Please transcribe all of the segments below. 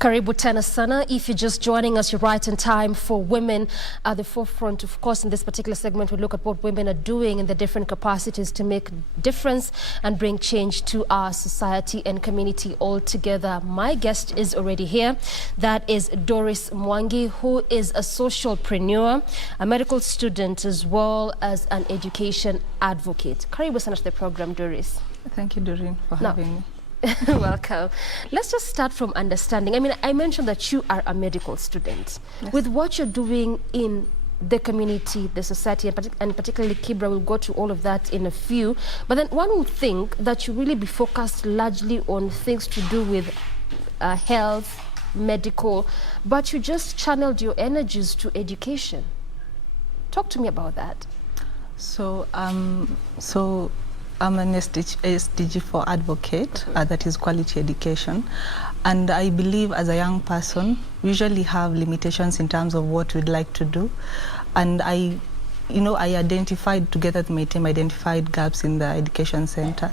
Karibu tena sana. If you're just joining us, you're right in time for Women at the Forefront. Of course, in this particular segment, we look at what women are doing in the different capacities to make difference and bring change to our society and community altogether. My guest is already here. That is Doris Mwangi, who is a socialpreneur, a medical student, as well as an education advocate. Karibu sana to the program, Doris. Thank you, Doreen, for having me. Welcome. Let's just start from understanding. I mean, I mentioned that you are a medical student. Yes. With what you're doing in the community, the society, and particularly Kibra, we'll go to all of that in a few. But then one would think that you really be focused largely on things to do with health, medical, but you just channeled your energies to education. Talk to me about that. So, I'm an SDG4 advocate, that is quality education. And I believe as a young person, we usually have limitations in terms of what we'd like to do. And I identified, together with my team, identified gaps in the education sector.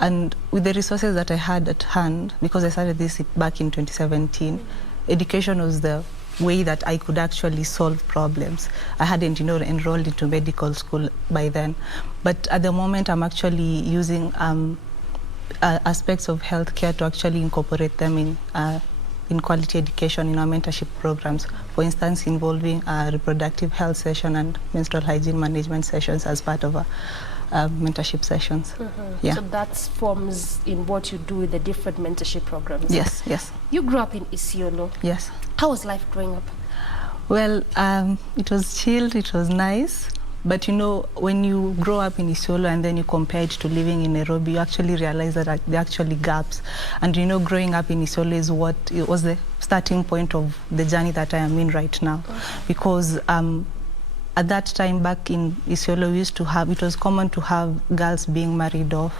And with the resources that I had at hand, because I started this back in 2017, education was the way that I could actually solve problems. I hadn't, enrolled into medical school by then. But at the moment, I'm actually using aspects of healthcare to actually incorporate them in quality education in our mentorship programs. For instance, involving a reproductive health session and menstrual hygiene management sessions as part of mentorship sessions. Yeah. So that forms in what you do with the different mentorship programs. Yes, yes. You grew up in Isiolo. Yes. How was life growing up? Well, it was chilled, it was nice. But when you grow up in Isiolo and then you compare it to living in Nairobi, you actually realize that there are actually gaps. And growing up in Isiolo is it was the starting point of the journey that I am in right now. Because at that time back in Isiolo, it was common to have girls being married off,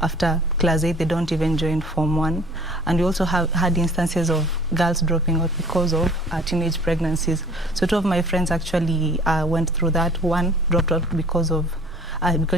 after class 8, they don't even join Form 1. And we also had instances of girls dropping out because of teenage pregnancies. So two of my friends actually went through that. One dropped out because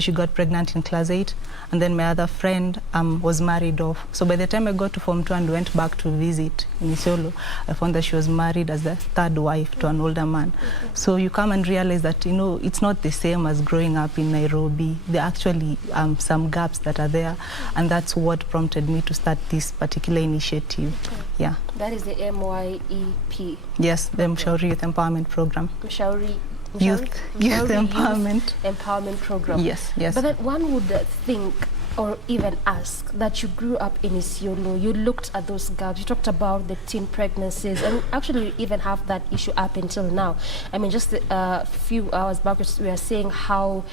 she got pregnant in class 8. And then my other friend was married off. So by the time I got to Form 2 and went back to visit in Isiolo, I found that she was married as the third wife to an older man. So you come and realize that, it's not the same as growing up in Nairobi. There are actually some gaps that are there. And that's what prompted me to start this particular initiative. Yeah. That is the MYEP. Yes, the Mshauri Youth Empowerment Program. Mshauri Youth Empowerment Program. Yes, yes. But then one would think or even ask that you grew up in Isiolo, you looked at those gaps, you talked about the teen pregnancies, and actually you even have that issue up until now. I mean, just a few hours back, we were saying how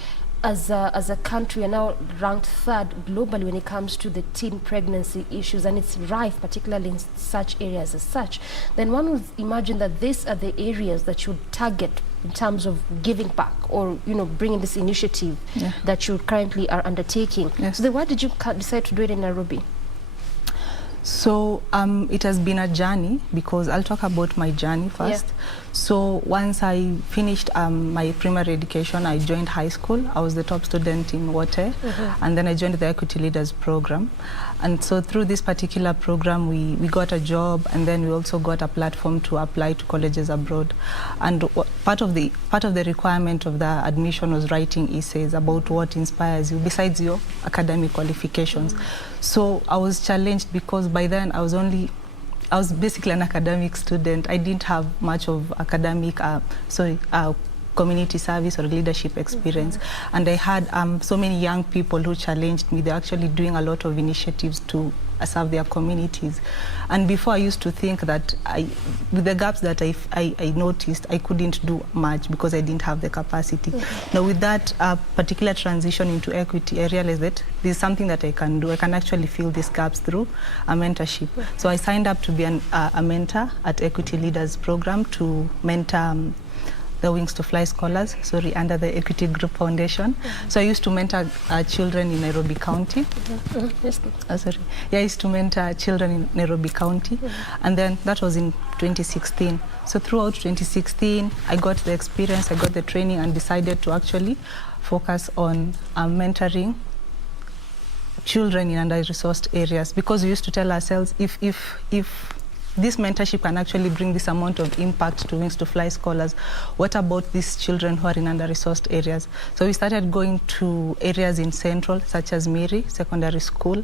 as a country, we are now ranked third globally when it comes to the teen pregnancy issues, and it's rife, particularly in such areas as such. Then one would imagine that these are the areas that you target in terms of giving back or, bringing this initiative that you currently are undertaking. Yes. So then why did you decide to do it in Nairobi? So it has been a journey, because I'll talk about my journey first. Yeah. So once I finished my primary education, I joined high school. I was the top student in Wote, and then I joined the Equity Leaders Program. And so through this particular program, we got a job, and then we also got a platform to apply to colleges abroad. And part of the requirement of the admission was writing essays about what inspires you besides your academic qualifications. So I was challenged because by then I was basically an academic student. I didn't have much of academic, community service or leadership experience. And I had so many young people who challenged me. They're actually doing a lot of initiatives to serve their communities. And before, I used to think that with the gaps that I noticed, I couldn't do much because I didn't have the capacity. Now with that particular transition into equity, I realized that there's something that I can do. I can actually fill these gaps through a mentorship. So I signed up to be a mentor at Equity Leaders Program to mentor the Wings to Fly scholars, under the Equity Group Foundation. So I used to mentor children in Nairobi County. I used to mentor children in Nairobi County. And then that was in 2016. So throughout 2016, I got the experience, I got the training, and decided to actually focus on mentoring children in under-resourced areas, because we used to tell ourselves if this mentorship can actually bring this amount of impact to Wings to Fly scholars, what about these children who are in under-resourced areas? So we started going to areas in Central, such as Miri Secondary School,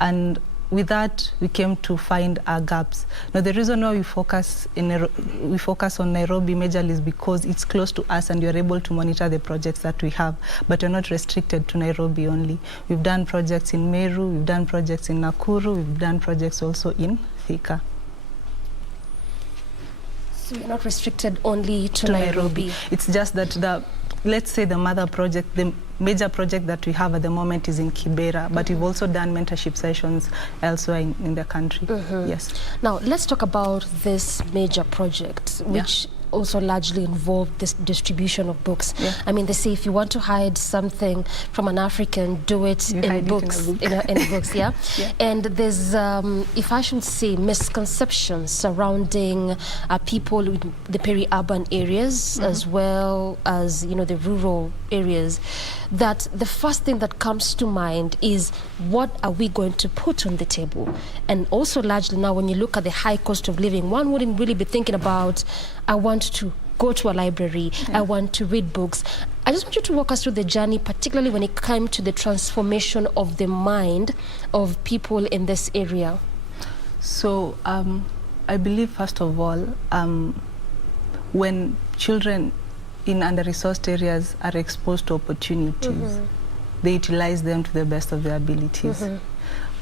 and with that, we came to find our gaps. Now, the reason why we focus on Nairobi majorly is because it's close to us and you're able to monitor the projects that we have, but we're not restricted to Nairobi only. We've done projects in Meru, we've done projects in Nakuru, we've done projects also in Thika. So you're not restricted only to Nairobi. It's just that let's say the mother project, the major project that we have at the moment is in Kibera, but we've also done mentorship sessions elsewhere in the country. Yes. Now, let's talk about this major project, which also largely involved this distribution of books. I mean, they say if you want to hide something from an African, do it in books. In books, And there's, if I should say, misconceptions surrounding people in the peri-urban areas as well as, you know, the rural areas, that the first thing that comes to mind is what are we going to put on the table? And also largely now when you look at the high cost of living, one wouldn't really be thinking about, I want to go to a library, I want to read books. I just want you to walk us through the journey, particularly when it came to the transformation of the mind of people in this area. So I believe, first of all, when children in under-resourced areas are exposed to opportunities, they utilize them to the best of their abilities.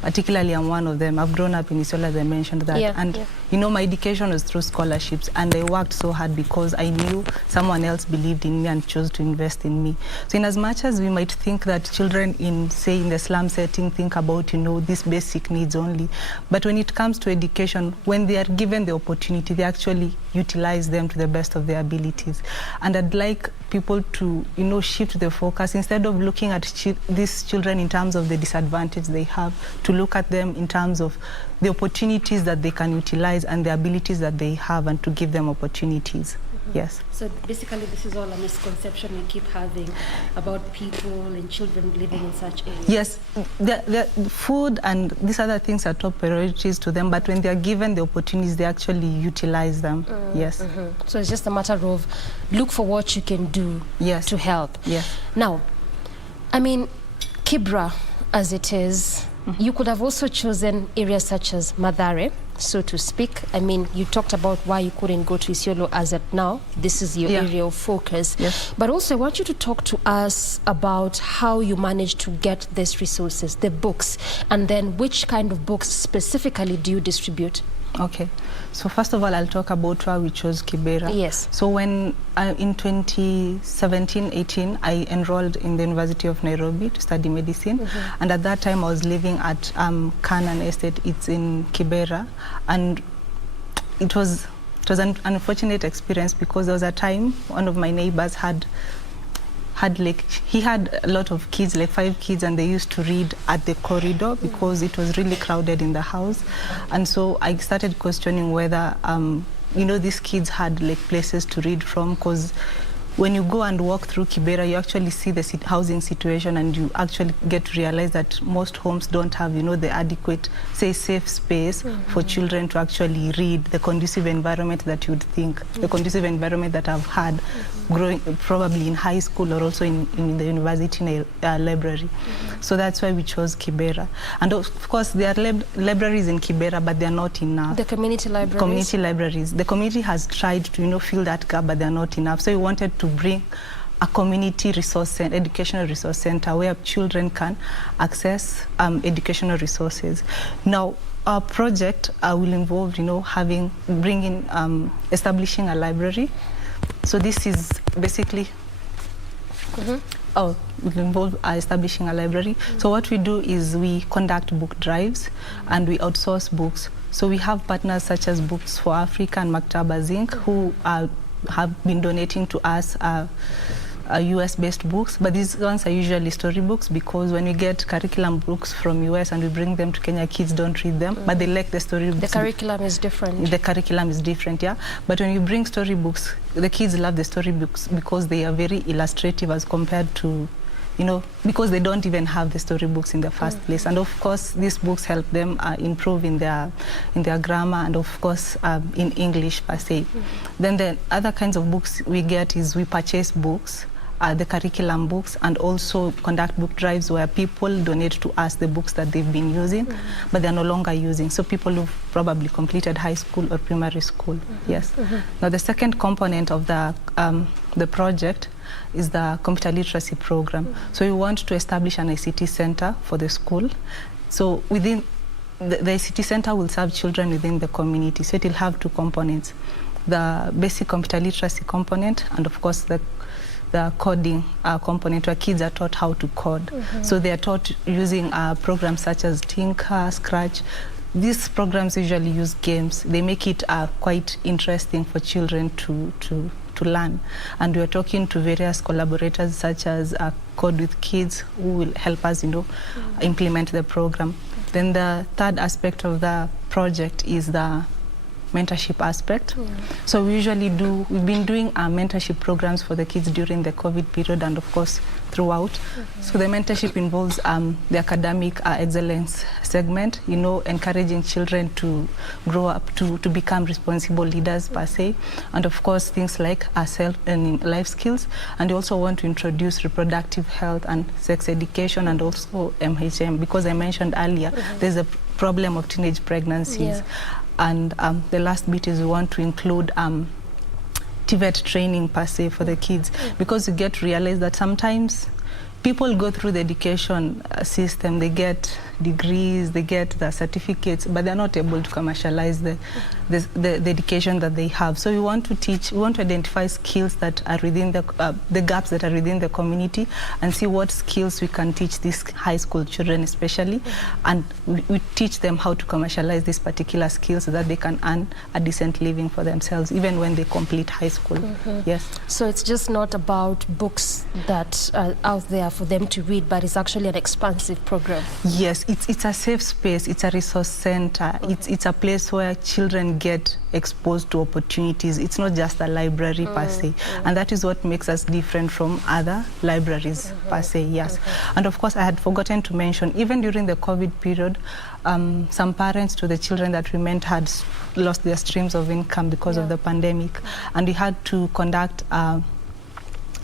Particularly, I'm one of them. I've grown up in Isiolo, as I mentioned that. You know, my education was through scholarships, and I worked so hard because I knew someone else believed in me and chose to invest in me. So in as much as we might think that children in, say, in the slum setting think about, you know, these basic needs only, but when it comes to education, when they are given the opportunity, they actually utilize them to the best of their abilities. And I'd like people to, you know, shift the focus. Instead of looking at these children in terms of the disadvantage they have, to look at them in terms of the opportunities that they can utilize and the abilities that they have, and to give them opportunities. Yes. So basically this is all a misconception we keep having about people and children living in such areas. Yes, the food and these other things are top priorities to them, but when they are given the opportunities, they actually utilize them. Yes. So it's just a matter of look for what you can do to help. Yes. Now, I mean, Kibra as it is, you could have also chosen areas such as Mathare, so to speak. I mean, you talked about why you couldn't go to Isiolo as of now. This is your area of focus. But also I want you to talk to us about how you managed to get these resources, the books, and then which kind of books specifically do you distribute? Okay. So first of all, I'll talk about why we chose Kibera. Yes. So when in 2017-18, I enrolled in the University of Nairobi to study medicine. And at that time, I was living at Kanan Estate. It's in Kibera. And it was an unfortunate experience because there was a time one of my neighbors had he had a lot of kids, like 5 kids, and they used to read at the corridor because it was really crowded in the house. And so I started questioning whether you know, these kids had like places to read from, because when you go and walk through Kibera, you actually see the housing situation, and you actually get to realize that most homes don't have, you know, the adequate, say, safe space for children to actually read, the conducive environment that you'd think, the conducive environment that I've had growing probably in high school or also in the university library. So that's why we chose Kibera. And of course, there are libraries in Kibera, but they're not enough. The community libraries? Community libraries. The community has tried to, you know, fill that gap, but they're not enough. So we wanted to bring a community resource center, educational resource center, where children can access educational resources. Now, our project will involve, you know, establishing a library. So this is basically, it will involve establishing a library. So what we do is we conduct book drives and we outsource books. So we have partners such as Books for Africa and Maktaba Inc., who have been donating to us US-based books, but these ones are usually storybooks, because when we get curriculum books from US and we bring them to Kenya, kids don't read them, but they like the storybooks. The curriculum is different. The curriculum is different, yeah. But when you bring storybooks, the kids love the storybooks because they are very illustrative as compared to, you know, because they don't even have the storybooks in the first place. And of course, these books help them improve in their grammar and of course in English per se. Then the other kinds of books we get is we purchase books, the curriculum books, and also conduct book drives where people donate to us the books that they've been using, but they're no longer using. So people who've probably completed high school or primary school, yes. Now the second component of the project is the computer literacy program. So we want to establish an ICT center for the school. So within the ICT center will serve children within the community. So it will have two components, the basic computer literacy component and of course the coding component where kids are taught how to code. So they are taught using programs such as Tinker, Scratch. These programs usually use games. They make it quite interesting for children to learn. And we are talking to various collaborators such as Code with Kids who will help us, you know, implement the program. Then the third aspect of the project is the mentorship aspect. So we've been doing mentorship programs for the kids during the COVID period and of course throughout. So the mentorship involves the academic excellence segment, you know, encouraging children to grow up to become responsible leaders per se, and of course things like self and life skills. And we also want to introduce reproductive health and sex education and also MHM, because I mentioned earlier there's a problem of teenage pregnancies. And the last bit is we want to include TVET training per se for the kids, because you get to realize that sometimes people go through the education system, they get degrees, they get the certificates, but they're not able to commercialize the education that they have. So we want to teach, we want to identify skills that are within the gaps that are within the community and see what skills we can teach these high school children especially, and we teach them how to commercialize these particular skills so that they can earn a decent living for themselves even when they complete high school. Yes. So it's just not about books that are out there for them to read, but it's actually an expansive program. Yes, it's a safe space, it's a resource center, it's a place where children get exposed to opportunities. It's not just a library per se, and that is what makes us different from other libraries per se, yes. And of course I had forgotten to mention, even during the COVID period, some parents to the children that we meant had lost their streams of income because of the pandemic, and we had to conduct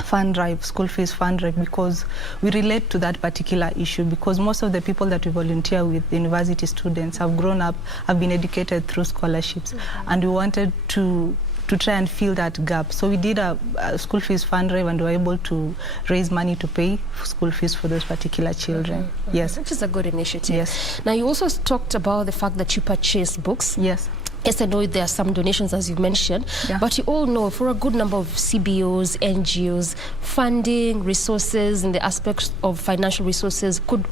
fund drive, school fees fund drive, because we relate to that particular issue, because most of the people that we volunteer with, the university students, have grown up, have been educated through scholarships, and we wanted to try and fill that gap. So we did a school fees fund drive and we were able to raise money to pay school fees for those particular children. Yes. Which is a good initiative. Yes. Now you also talked about the fact that you purchase books. Yes. Yes, I know there are some donations, as you mentioned, but you all know for a good number of CBOs, NGOs, funding, resources, and the aspects of financial resources could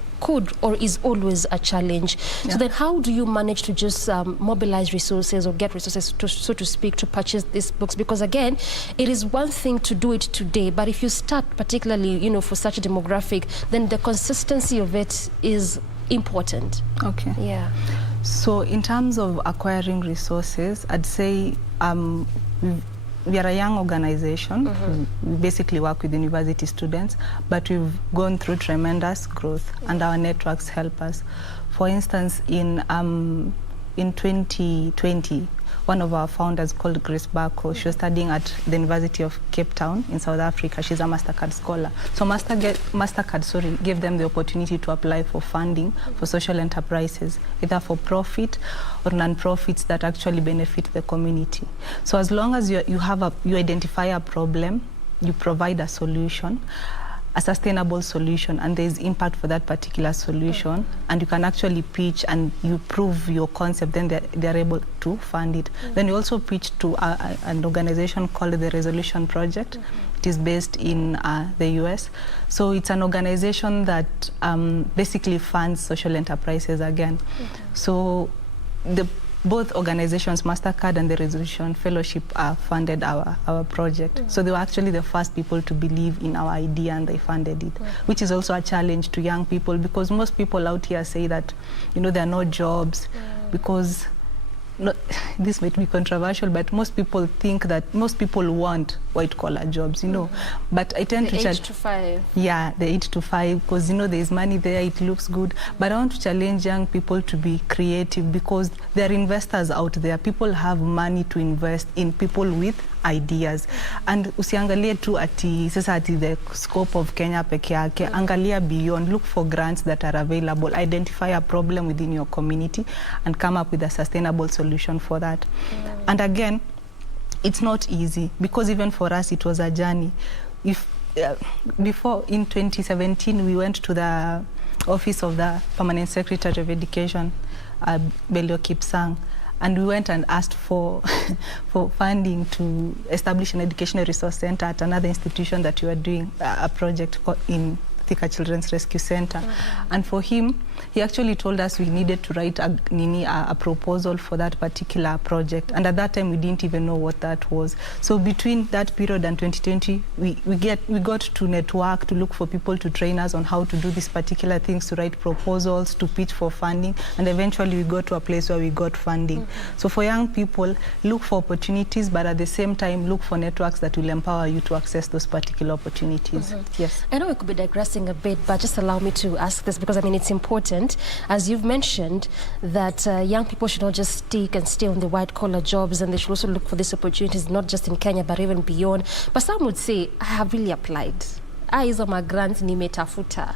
or is always a challenge. So then how do you manage to just mobilize resources or get resources, to, so to speak, to purchase these books? Because again, it is one thing to do it today, but if you start particularly, you know, for such a demographic, then the consistency of it is important. Okay. Yeah. So in terms of acquiring resources, I'd say we are a young organization. We basically work with university students, but we've gone through tremendous growth and our networks help us. For instance, in 2020, one of our founders, called Grace Barco, she was studying at the University of Cape Town in South Africa. She's a MasterCard scholar. So MasterCard gave them the opportunity to apply for funding for social enterprises, either for profit or non-profits that actually benefit the community. So as long as you identify a problem, you provide a solution, a sustainable solution, and there is impact for that particular solution, and you can actually pitch and you prove your concept, then they're able to fund it. Then you also pitch to an organization called the Resolution Project. It is based in the US. So it's an organization that basically funds social enterprises again. So both organizations, MasterCard and the Resolution Fellowship, funded our project. So they were actually the first people to believe in our idea, and they funded it, which is also a challenge to young people, because most people out here say that, you know, there are no jobs, because this might be controversial, but most people think that most people want white-collar jobs, you know. But I tend the to... 8 to 5. Yeah, the 8 to 5, because, you know, there's money there, it looks good. But I want to challenge young people to be creative, because there are investors out there. People have money to invest in people with ideas. And usiangalie tu ati the scope of Kenya peke yake, angalia beyond, look for grants that are available, identify a problem within your community and come up with a sustainable solution for that. And again, it's not easy, because even for us it was a journey. If before, in 2017, we went to the office of the Permanent Secretary of Education, Belio Kipsang, and we went and asked for for funding to establish an educational resource center at another institution that we were doing a project in Thika Children's Rescue Center. And for him, he actually told us we needed to write a proposal for that particular project. And at that time, we didn't even know what that was. So between that period and 2020, we got to network, to look for people to train us on how to do these particular things, to write proposals, to pitch for funding. And eventually, we got to a place where we got funding. So for young people, look for opportunities, but at the same time, look for networks that will empower you to access those particular opportunities. Yes. I know we could be digressing a bit, but just allow me to ask this, because I mean it's important, as you've mentioned, that young people should not just stick and stay on the white collar jobs, and they should also look for these opportunities not just in Kenya but even beyond. But some would say, I have really applied, hizo magrants nimetafuta,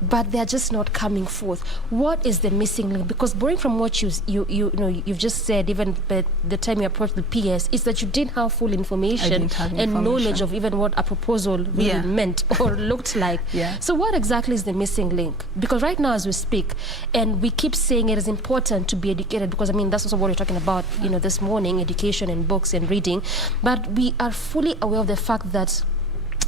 but they're just not coming forth. What is the missing link? Because borrowing from what you've just said, even by the time you approached the PS, is that you didn't have full information and knowledge of even what a proposal really meant or looked like. So what exactly is the missing link? Because right now as we speak, and we keep saying it is important to be educated, because I mean that's also what we're talking about, you know, this morning, education and books and reading, but we are fully aware of the fact that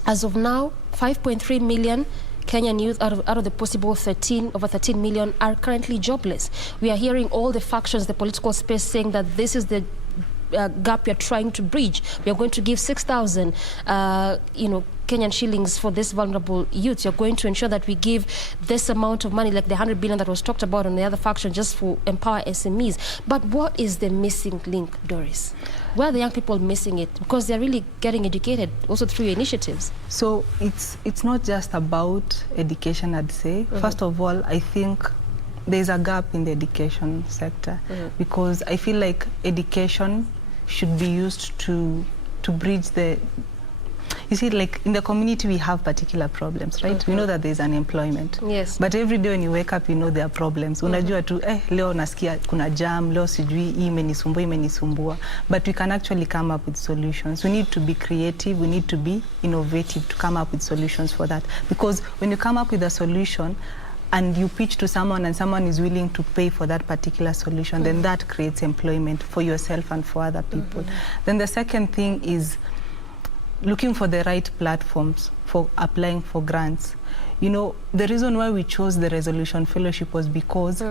as of now, 5.3 million Kenyan youth out of the possible over 13 million are currently jobless. We are hearing all the factions, the political space, saying that this is the gap we are trying to bridge. We are going to give 6,000, Kenyan shillings for this vulnerable youth. You're going to ensure that we give this amount of money, like the 100 billion that was talked about on the other faction, just for empower SMEs. But what is the missing link, Doris? Where are the young people missing it? Because they're really getting educated also through your initiatives. So it's not just about education, I'd say. First of all, I think there's a gap in the education sector, because I feel like education should be used to bridge the... You see, like in the community, we have particular problems, right? We know that there's unemployment. Yes. But every day when you wake up, you know there are problems. Unajua tu, leo nasikia kuna jam, leo sijui imenisumbua. But we can actually come up with solutions. We need to be creative. We need to be innovative to come up with solutions for that. Because when you come up with a solution, and you pitch to someone and someone is willing to pay for that particular solution, then that creates employment for yourself and for other people. Then the second thing is looking for the right platforms for applying for grants. You know, the reason why we chose the Resolution Fellowship was because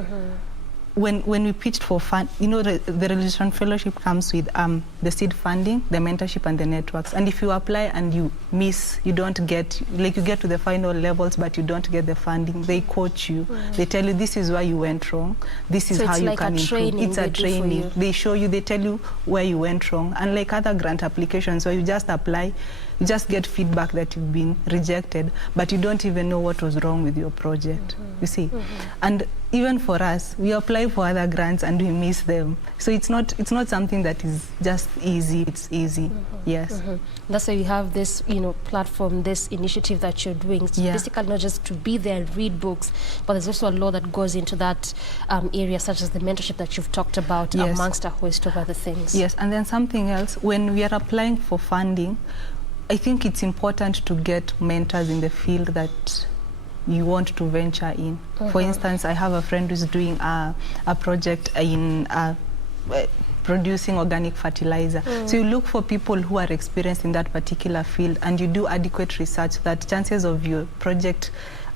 when we pitched for fund, you know, the Resolution Fellowship comes with the seed funding, the mentorship, and the networks. And if you apply and you miss, you don't get, like you get to the final levels, but you don't get the funding, they coach you. They tell you this is where you went wrong. This is how you can improve. It's a training. They show you, they tell you where you went wrong. Unlike other grant applications where you just apply, you just get feedback that you've been rejected, but you don't even know what was wrong with your project, you see. And even for us, we apply for other grants and we miss them. So it's not something that is just easy. It's easy, yes. That's why you have this, platform, this initiative that you're doing. It's basically not just to be there and read books, but there's also a lot that goes into that area, such as the mentorship that you've talked about, amongst a host of other things. Yes, and then something else, when we are applying for funding, I think it's important to get mentors in the field that you want to venture in. For instance, I have a friend who's doing a project in producing organic fertilizer. So you look for people who are experienced in that particular field and you do adequate research that chances of your project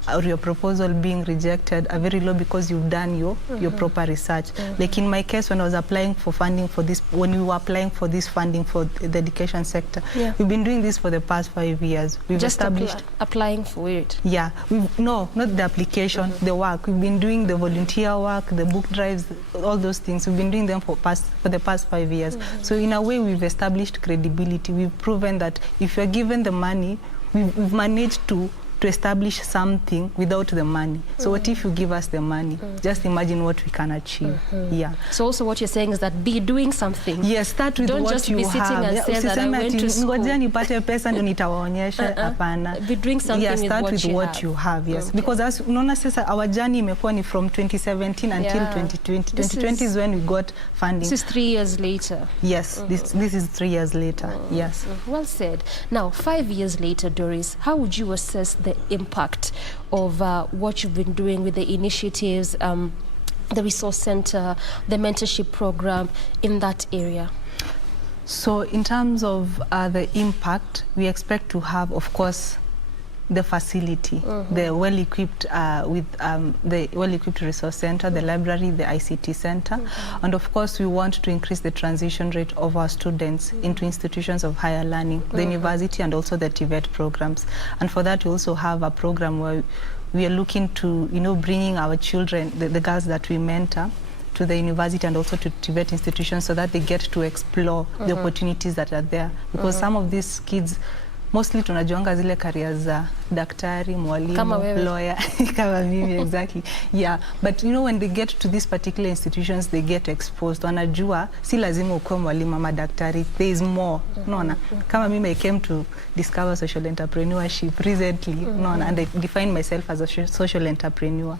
or your proposal being rejected are very low because you've done your proper research. Like in my case, when I was applying for funding for this, when we were applying for this funding for the education sector, we've been doing this for the past 5 years. We've just established applying for it. Yeah, no, not the application, the work. We've been doing the volunteer work, the book drives, all those things. We've been doing them for the past 5 years. So in a way, we've established credibility. We've proven that if you're given the money, we've managed to establish something without the money. So what if you give us the money? Just imagine what we can achieve. Yeah. So also what you're saying is that be doing something. Yes, start with Don't what just you be sitting have. and say that I went to school. Nipate pesa ndio nitawaonyesha. Hapana. Be doing something yes, start with what you have. Yes, because as unaona sasa our journey imekuwa ni from 2017 until 2020. 2020 is when we got funding. This is 3 years later. Yes, this is 3 years later. Yes. Well said. Now, 5 years later, Doris, how would you assess the impact of what you've been doing with the initiatives, the resource center, the mentorship program in that area? So in terms of the impact, we expect to have, of course, the facility, the well-equipped with the well-equipped resource center, the library, the ICT center, and of course we want to increase the transition rate of our students into institutions of higher learning, the university and also the TVET programs. And for that we also have a program where we are looking to, bringing our children, the girls that we mentor, to the university and also to TVET institutions so that they get to explore the opportunities that are there. Because some of these kids, mostly tunajuanga zile careers za daktari, mwalimu, lawyer, kama mimi, exactly. Yeah, but when they get to these particular institutions, they get exposed. Wanajua, si lazima ukuwe mwalimu ama daktari. There is more. Unaona? Kama mimi, I came to discover social entrepreneurship recently. Unaona? And I define myself as a social entrepreneur.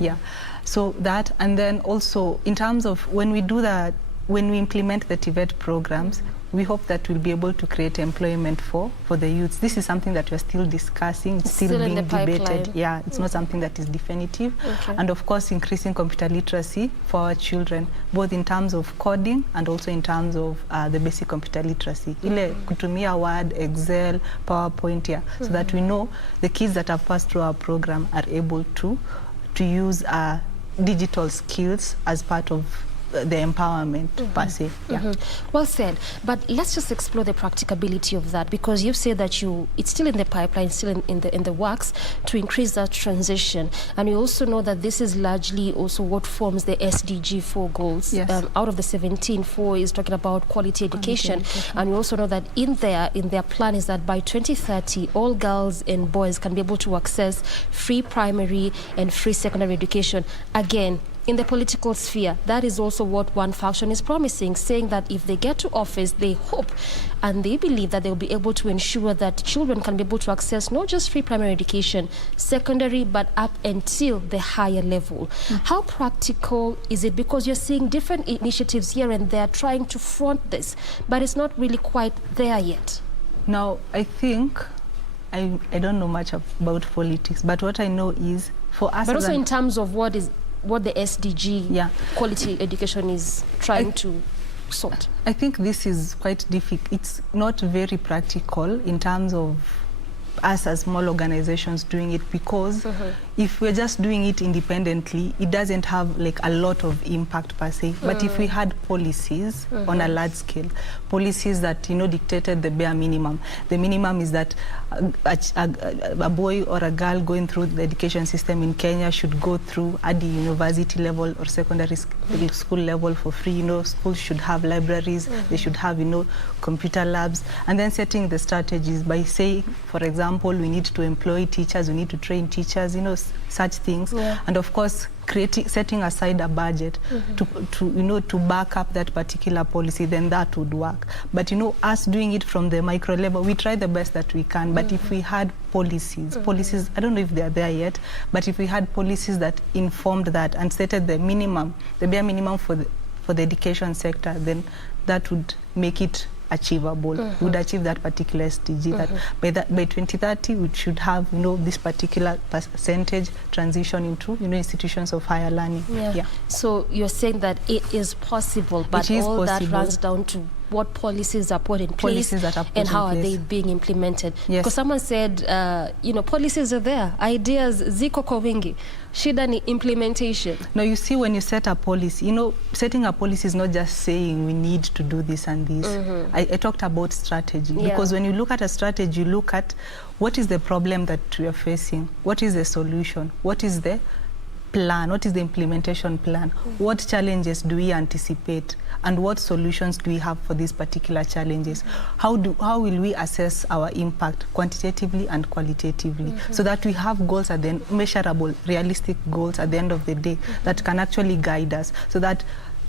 Yeah. So that, and then also in terms of when we do that, when we implement the TVET programs, we hope that we'll be able to create employment for the youths. This is something that we're still discussing, it's still being debated. Yeah, it's not something that is definitive. And of course, increasing computer literacy for our children, both in terms of coding and also in terms of the basic computer literacy. Ile kutumia Word, Excel, PowerPoint, so that we know the kids that have passed through our program are able to use digital skills as part of the empowerment per se. Well said. But let's just explore the practicability of that, because you've said that it's still in the pipeline, still in the works to increase that transition. And we also know that this is largely also what forms the SDG 4 goals. Yes. Out of the 17, 4 is talking about quality education. And we also know that in their plan is that by 2030, all girls and boys can be able to access free primary and free secondary education. Again, in the political sphere, that is also what one faction is promising, saying that if they get to office, they hope and they believe that they'll be able to ensure that children can be able to access not just free primary education, secondary, but up until the higher level. How practical is it? Because you're seeing different initiatives here and there trying to front this, but it's not really quite there yet. Now, I think, I don't know much about politics, but what I know is for us... But also in terms of what the SDG quality education is trying to sort. I think this is quite difficult. It's not very practical in terms of us as small organizations doing it, because if we're just doing it independently, it doesn't have like a lot of impact per se. But if we had policies on a large scale, policies that dictated the bare minimum. The minimum is that a boy or a girl going through the education system in Kenya should go through at the university level or secondary school level for free. Schools should have libraries, they should have computer labs, and then setting the strategies by saying, for example, we need to employ teachers, we need to train teachers, such things, and of course setting aside a budget to back up that particular policy, then that would work. But us doing it from the micro level, we try the best that we can. But if we had policies, I don't know if they are there yet, but if we had policies that informed that and stated the minimum, the bare minimum for the education sector, then that would make it achievable. We would achieve that particular SDG. That by 2030 we should have this particular percentage transition into institutions of higher learning. So you're saying that it is possible, but all that runs down to what policies are put in place and how are they being implemented. Yes. Because someone said, policies are there, ideas ziko kwa wingi, shida ni implementation. No, you see, when you set a policy, setting a policy is not just saying we need to do this and this. I talked about strategy, because when you look at a strategy, you look at what is the problem that we are facing, what is the solution, what is the plan, what is the implementation plan, what challenges do we anticipate, and what solutions do we have for these particular challenges. How will we assess our impact quantitatively and qualitatively, so that we have goals at the end, measurable, realistic goals at the end of the day that can actually guide us, so that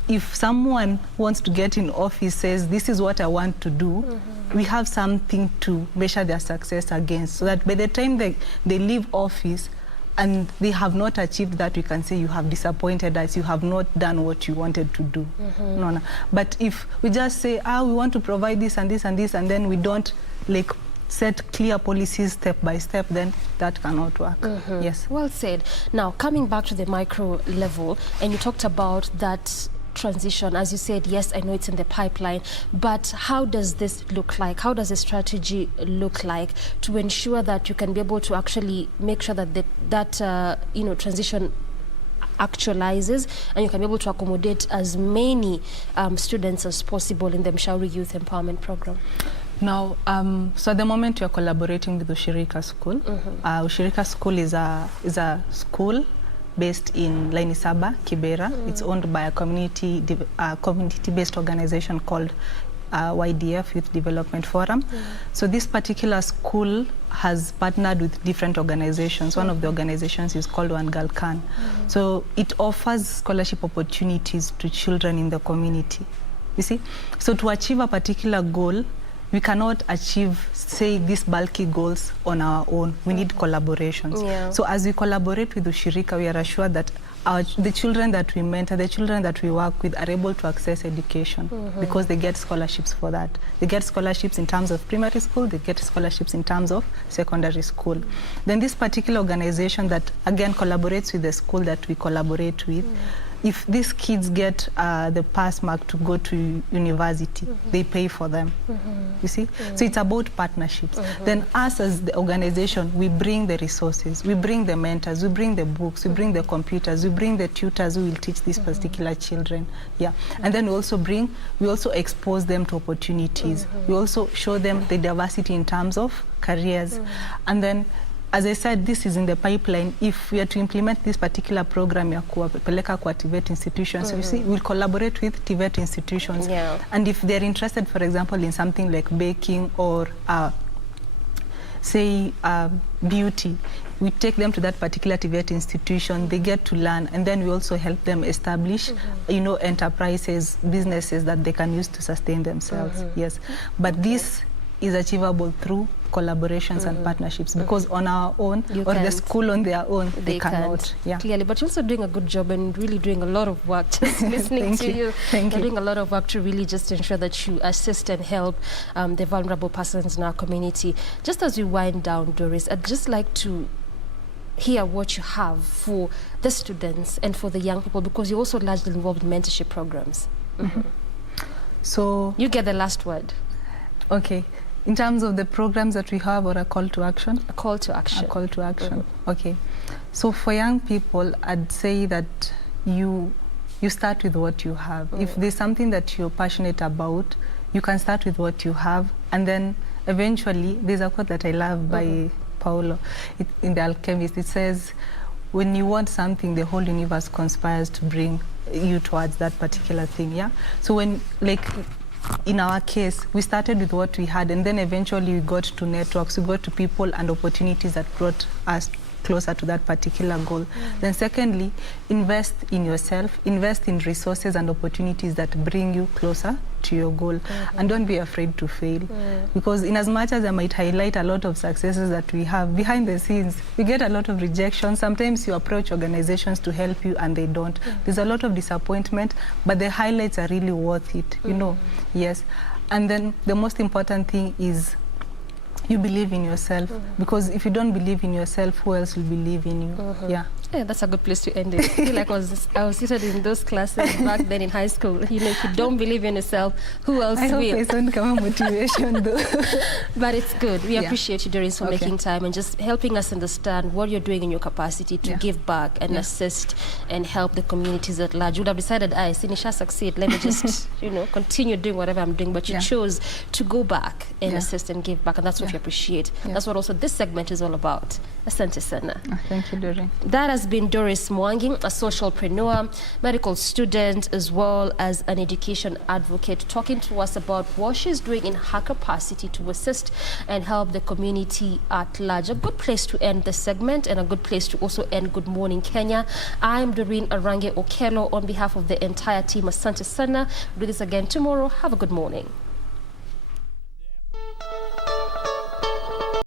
if someone wants to get in office, says this is what I want to do, we have something to measure their success against, so that by the time they leave office and they have not achieved that, we can say you have disappointed us, you have not done what you wanted to do. No. But if we just say, we want to provide this and this and this, and then we don't set clear policies step by step, then that cannot work. Yes. Well said. Now, coming back to the micro level, and you talked about that transition, as you said, yes, I know it's in the pipeline, but how does this look like? How does the strategy look like to ensure that you can be able to actually make sure that that transition actualizes, and you can be able to accommodate as many students as possible in the Mshauri Youth Empowerment Program? Now, so at the moment we are collaborating with Ushirika School. Ushirika School is a school based in Lainisaba, Kibera. It's owned by a community-based organization called YDF, Youth Development Forum. So this particular school has partnered with different organizations. One of the organizations is called One Girl Can. So it offers scholarship opportunities to children in the community. You see? So to achieve a particular goal, we cannot achieve, say, these bulky goals on our own. We need collaborations. So as we collaborate with Ushirika, we are assured that the children that we mentor, the children that we work with are able to access education because they get scholarships for that. They get scholarships in terms of primary school, they get scholarships in terms of secondary school. Then this particular organization that, again, collaborates with the school that we collaborate with, if these kids get the pass mark to go to university, they pay for them. You see? So it's about partnerships. Then us as the organization, we bring the resources, we bring the mentors, we bring the books, we bring the computers, we bring the tutors who will teach these particular children. And then we also expose them to opportunities. We also show them the diversity in terms of careers. And then, as I said, this is in the pipeline. If we are to implement this particular program ya kuwapeleka kwa TVET institutions, you see, we'll collaborate with TVET institutions. And if they're interested, for example, in something like baking or, say, beauty, we take them to that particular TVET institution, they get to learn, and then we also help them establish, enterprises, businesses that they can use to sustain themselves. Yes. But this is achievable through collaborations and partnerships, because on our own the school on their own they cannot. Clearly, but you're also doing a good job and really doing a lot of work. Just listening to you, you're doing a lot of work to really just ensure that you assist and help the vulnerable persons in our community. Just as we wind down, Doris, I'd just like to hear what you have for the students and for the young people, because you're also largely involved in mentorship programs. So you get the last word. Okay. In terms of the programs that we have, or a call to action? A call to action. A call to action. Okay. So for young people, I'd say that you start with what you have. If there's something that you're passionate about, you can start with what you have, and then eventually, there's a quote that I love by Paulo in The Alchemist. It says, when you want something, the whole universe conspires to bring you towards that particular thing. So when, in our case, we started with what we had, and then eventually we got to networks, we got to people and opportunities that brought us closer to that particular goal. Then secondly, invest in yourself, invest in resources and opportunities that bring you closer to your goal. And don't be afraid to fail. Because in as much as I might highlight a lot of successes that we have, behind the scenes, we get a lot of rejection. Sometimes you approach organizations to help you and they don't. There's a lot of disappointment, but the highlights are really worth it, Yes. And then the most important thing is you believe in yourself, because if you don't believe in yourself, who else will believe in you? Yeah, that's a good place to end it. I feel like I was seated in those classes back then in high school. You know, if you don't believe in yourself, who else I will? hope it's not come motivation though. But it's good. We appreciate you, Doris, for Okay. making time and just helping us understand what you're doing in your capacity to give back and assist and help the communities at large. You would have decided, I Sinisha succeed, let me just, you know, continue doing whatever I'm doing. But you chose to go back and assist and give back, and that's what we appreciate. That's what also this segment is all about. Asante sana. Thank you, Doreen. That has been Doris Mwangi, a socialpreneur, medical student, as well as an education advocate, talking to us about what she's doing in her capacity to assist and help the community at large. A good place to end this segment and a good place to also end Good Morning Kenya. I'm Doreen Arange Okello on behalf of the entire team. Asante sana. We'll do this again tomorrow. Have a good morning.